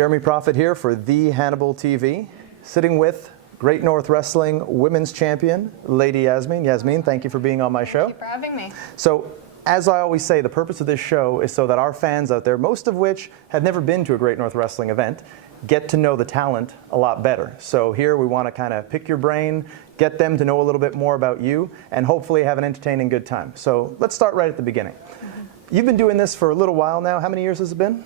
Jeremy Prophet here for the Hannibal TV, sitting with Great North Wrestling Women's Champion, Lady Yasmine. Yasmine, thank you for being on my show. Thank you for having me. So, as I always say, the purpose of this show is so that our fans out there, most of which have never been to a Great North Wrestling event, get to know the talent a lot better. So here we want to kind of pick your brain, get them to know a little bit more about you, and hopefully have an entertaining good time. So let's start right at the beginning. You've been doing this for a little while now. How many years has it been?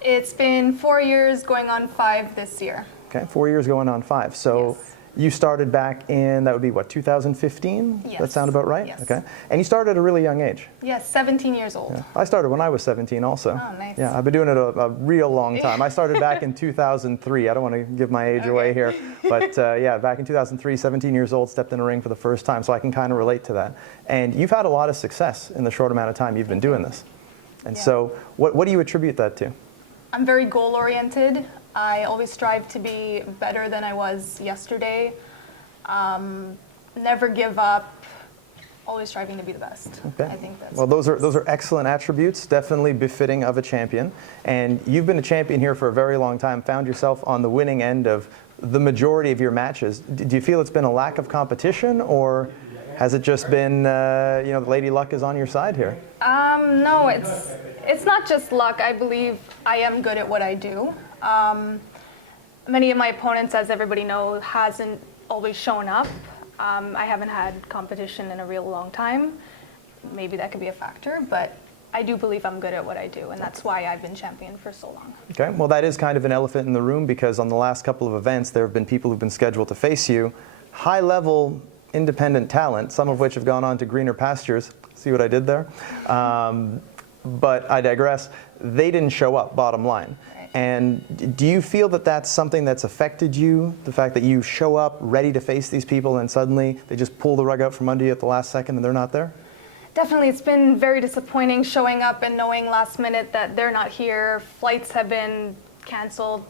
It's been 4 years, going on 5 this year. Okay, 4 years going on 5. So yes. You started back in, that would be what, 2015? Yes. That sound about right? Yes. Okay. And you started at a really young age. Yes, 17 years old. Yeah. I started when I was 17 also. Oh, nice. Yeah, I've been doing it a real long time. I started back in 2003. I don't want to give my age away here. But yeah, back in 2003, 17 years old, stepped in a ring for the first time, so I can kind of relate to that. And you've had a lot of success in the short amount of time you've been doing this. And so what do you attribute that to? I'm very goal-oriented. I always strive to be better than I was yesterday. Never give up. Always striving to be the best. Okay. I think that's well. Those are excellent attributes, definitely befitting of a champion. And you've been a champion here for a very long time. Found yourself on the winning end of the majority of your matches. Do you feel it's been a lack of competition, or has it just been you know, the lady luck is on your side here? No, it's not just luck. I believe I am good at what I do. Many of my opponents, as everybody knows, hasn't always shown up. I haven't had competition in a real long time. Maybe that could be a factor, but I do believe I'm good at what I do, and that's why I've been champion for so long. Okay, well, that is kind of an elephant in the room, because on the last couple of events, there have been people who've been scheduled to face you, high-level independent talent, some of which have gone on to greener pastures. See what I did there? But I digress. They didn't show up, bottom line. And do you feel that that's something that's affected you, the fact that you show up ready to face these people and suddenly they just pull the rug out from under you at the last second and they're not there? Definitely. It's been very disappointing showing up and knowing last minute that they're not here. Flights have been canceled.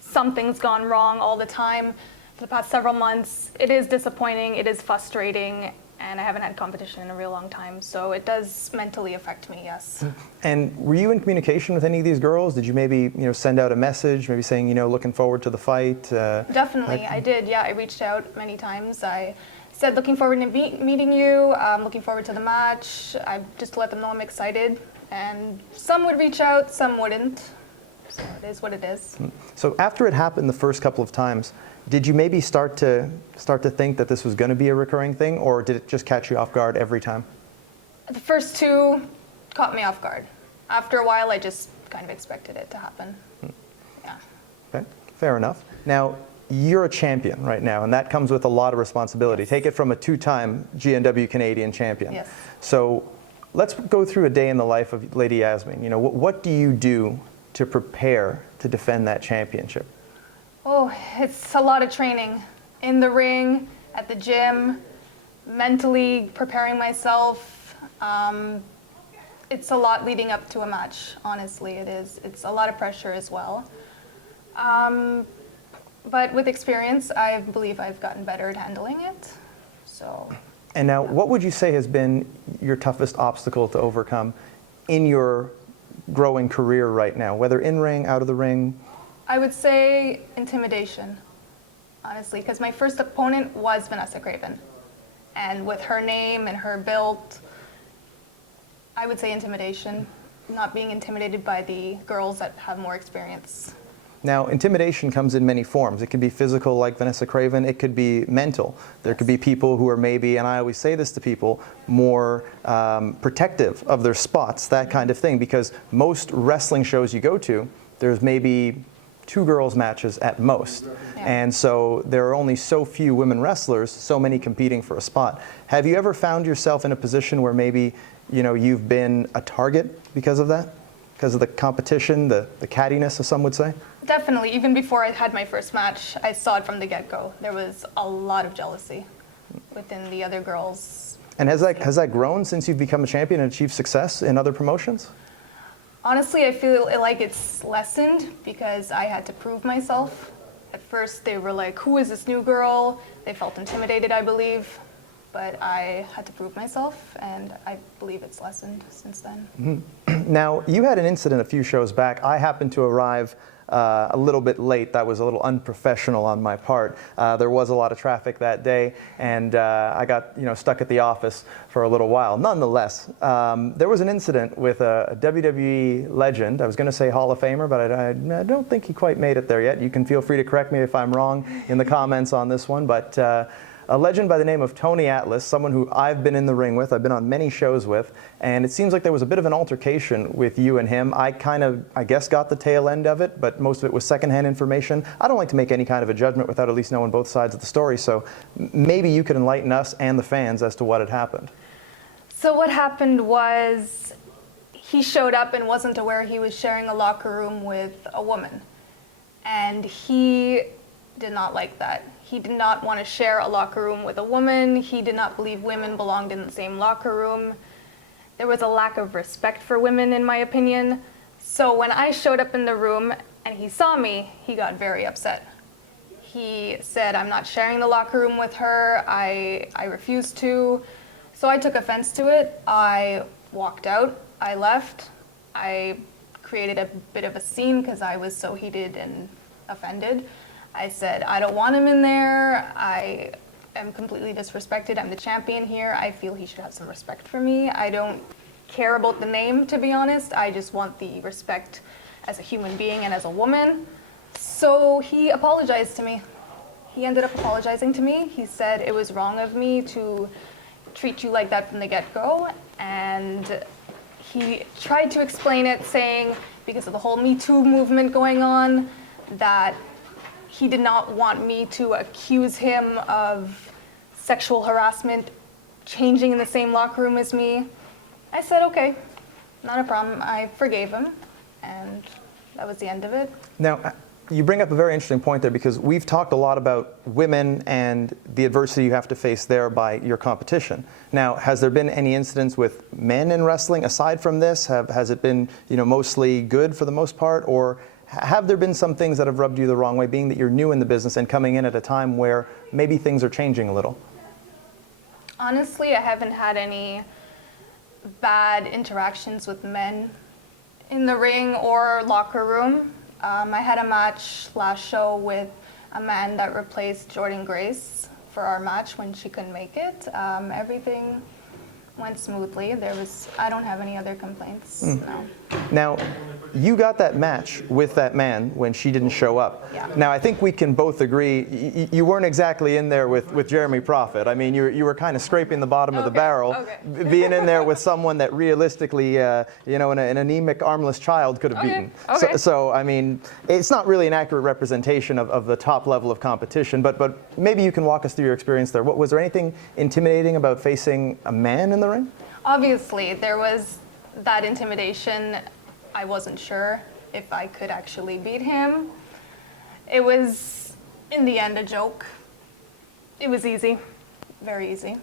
Something's gone wrong all the time for the past several months. It is disappointing. It is frustrating. And I haven't had competition in a real long time, so it does mentally affect me, yes. And were you in communication with any of these girls? Did you maybe, send out a message, maybe saying, looking forward to the fight? Definitely, I did, yeah. I reached out many times. I said, looking forward to meeting you, looking forward to the match. Just to let them know I'm excited. And some would reach out, some wouldn't. So it is what it is. So after it happened the first couple of times, did you maybe start to think that this was going to be a recurring thing, or did it just catch you off guard every time? The first 2 caught me off guard. After a while, I just kind of expected it to happen. Yeah. Okay, fair enough. Now, you're a champion right now, and that comes with a lot of responsibility. Take it from a 2-time GNW Canadian champion. Yes. So let's go through a day in the life of Lady Yasmine. What do you do to prepare to defend that championship? Oh, it's a lot of training. In the ring, at the gym, mentally preparing myself. It's a lot leading up to a match, honestly, it is. It's a lot of pressure as well. But with experience, I believe I've gotten better at handling it, so. And now, what would you say has been your toughest obstacle to overcome in your growing career right now, whether in ring, out of the ring? I would say intimidation, honestly, because my first opponent was Vanessa Kraven. And with her name and her build, I would say intimidation, not being intimidated by the girls that have more experience. Now, intimidation comes in many forms. It could be physical, like Vanessa Kraven. It could be mental. There could be people who are maybe, and I always say this to people, more protective of their spots, that kind of thing, because most wrestling shows you go to, there's maybe 2 girls matches at most. Yeah. And so there are only so few women wrestlers, so many competing for a spot. Have you ever found yourself in a position where maybe, you've been a target because of that? Because of the competition, the cattiness, as some would say? Definitely. Even before I had my first match, I saw it from the get-go. There was a lot of jealousy within the other girls. And has that grown since you've become a champion and achieved success in other promotions? Honestly, I feel like it's lessened because I had to prove myself. At first, they were like, who is this new girl? They felt intimidated, I believe. but I had to prove myself, and I believe it's lessened since then. Now, you had an incident a few shows back. I happened to arrive a little bit late. That was a little unprofessional on my part. There was a lot of traffic that day, and I got stuck at the office for a little while. Nonetheless, there was an incident with a WWE legend. I was going to say Hall of Famer, but I don't think he quite made it there yet. You can feel free to correct me if I'm wrong in the comments on this one, but a legend by the name of Tony Atlas, someone who I've been in the ring with, I've been on many shows with, and it seems like there was a bit of an altercation with you and him. I guess, got the tail end of it, but most of it was secondhand information. I don't like to make any kind of a judgment without at least knowing both sides of the story, so maybe you could enlighten us and the fans as to what had happened. So what happened was he showed up and wasn't aware he was sharing a locker room with a woman, and he did not like that. He did not want to share a locker room with a woman. He did not believe women belonged in the same locker room. There was a lack of respect for women, in my opinion. So when I showed up in the room and he saw me, he got very upset. He said, "I'm not sharing the locker room with her. I refuse to." So I took offense to it. I walked out. I left. I created a bit of a scene because I was so heated and offended. I said, "I don't want him in there. I am completely disrespected. I'm the champion here. I feel he should have some respect for me. I don't care about the name, to be honest. I just want the respect as a human being and as a woman." So he apologized to me. He ended up apologizing to me. He said it was wrong of me to treat you like that from the get-go. And he tried to explain it, saying because of the whole Me Too movement going on, that he did not want me to accuse him of sexual harassment, changing in the same locker room as me. I said, okay, not a problem. I forgave him, and that was the end of it. Now, you bring up a very interesting point there, because we've talked a lot about women and the adversity you have to face there by your competition. Now, has there been any incidents with men in wrestling aside from this? Has it been mostly good for the most part, or have there been some things that have rubbed you the wrong way, being that you're new in the business and coming in at a time where maybe things are changing a little? Honestly, I haven't had any bad interactions with men in the ring or locker room. I had a match last show with a man that replaced Jordan Grace for our match when she couldn't make it. Everything went smoothly. I don't have any other complaints, no. Now, you got that match with that man when she didn't show up. Yeah. Now, I think we can both agree you weren't exactly in there with Jeremy Prophet. I mean, you were kind of scraping the bottom of the barrel, being in there with someone that realistically, an anemic, armless child could have beaten. Okay. So, I mean, it's not really an accurate representation of the top level of competition, but maybe you can walk us through your experience there. Was there anything intimidating about facing a man in the ring? Obviously, there was that intimidation. I wasn't sure if I could actually beat him. It was, in the end, a joke. It was easy, very easy.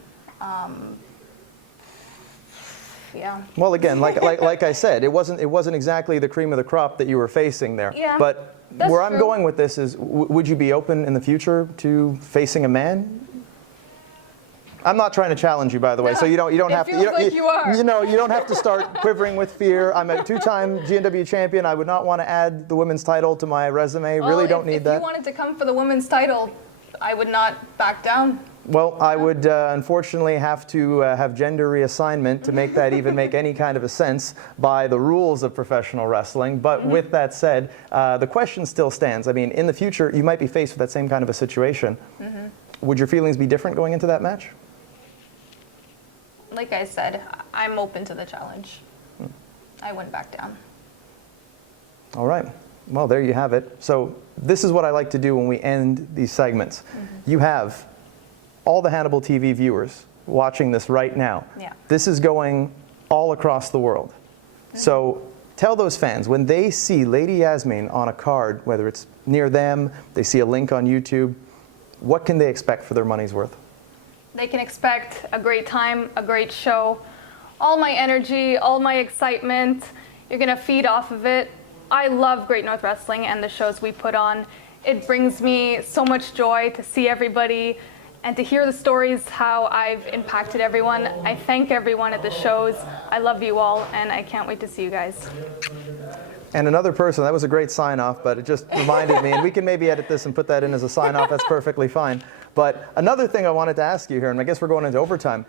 Yeah. Well, again, like I said, it wasn't exactly the cream of the crop that you were facing there. Yeah, but that's where I'm true. going with this is, would you be open in the future to facing a man? I'm not trying to challenge you, by the way, so you don't have to. It feels like you are. You don't have to start quivering with fear. I'm a two-time GNW champion. I would not want to add the women's title to my resume. Well, really don't need that. If you wanted to come for the women's title, I would not back down. Well, I would unfortunately have to have gender reassignment to make that even make any kind of a sense by the rules of professional wrestling. But with that said, the question still stands. I mean, in the future, you might be faced with that same kind of a situation. Would your feelings be different going into that match? Like I said, I'm open to the challenge. I wouldn't back down. All right. Well, there you have it. So this is what I like to do when we end these segments. You have all the Hannibal TV viewers watching this right now. Yeah. This is going all across the world. So tell those fans, when they see Lady Yasmine on a card, whether it's near them, they see a link on YouTube, what can they expect for their money's worth? They can expect a great time, a great show, all my energy, all my excitement. You're gonna feed off of it. I love Great North Wrestling and the shows we put on. It brings me so much joy to see everybody and to hear the stories, how I've impacted everyone. I thank everyone at the shows. I love you all, and I can't wait to see you guys. And another person, that was a great sign-off, but it just reminded me, and we can maybe edit this and put that in as a sign-off, that's perfectly fine. But another thing I wanted to ask you here, and I guess we're going into overtime,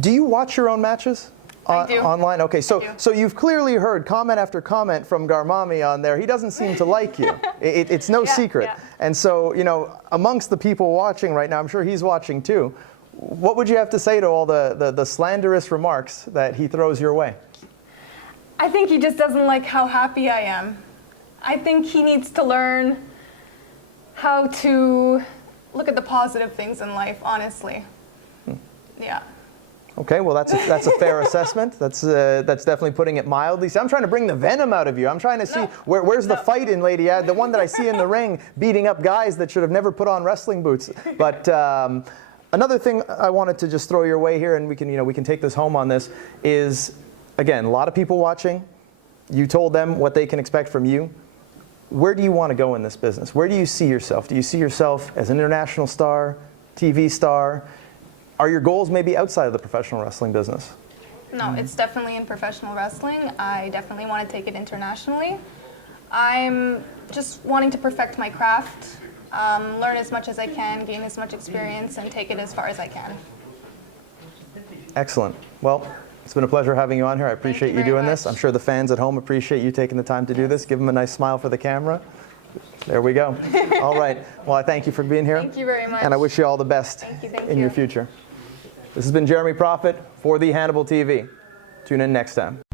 do you watch your own matches? I do. Online? Okay, so you've clearly heard comment after comment from Garmami on there. He doesn't seem to like you. It's no secret. Yeah. And so, you know, amongst the people watching right now, I'm sure he's watching too, what would you have to say to all the slanderous remarks that he throws your way? I think he just doesn't like how happy I am. I think he needs to learn how to look at the positive things in life, honestly. Yeah. Okay, well that's a fair assessment. That's definitely putting it mildly. See, I'm trying to bring the venom out of you. I'm trying to see where's the fight in Lady Ad, the one that I see in the ring beating up guys that should have never put on wrestling boots. But another thing I wanted to just throw your way here, and we can take this home on this, is again, a lot of people watching. You told them what they can expect from you. Where do you want to go in this business? Where do you see yourself? Do you see yourself as an international star, TV star? Are your goals maybe outside of the professional wrestling business? No, it's definitely in professional wrestling. I definitely want to take it internationally. I'm just wanting to perfect my craft, learn as much as I can, gain as much experience, and take it as far as I can. Excellent. Well, it's been a pleasure having you on here. I appreciate you doing this. I'm sure the fans at home appreciate you taking the time to do this. Give them a nice smile for the camera. There we go. All right. Well, I thank you for being here. Thank you very much. And I wish you all the best in your future. This has been Jeremy Prophet for the Hannibal TV. Tune in next time.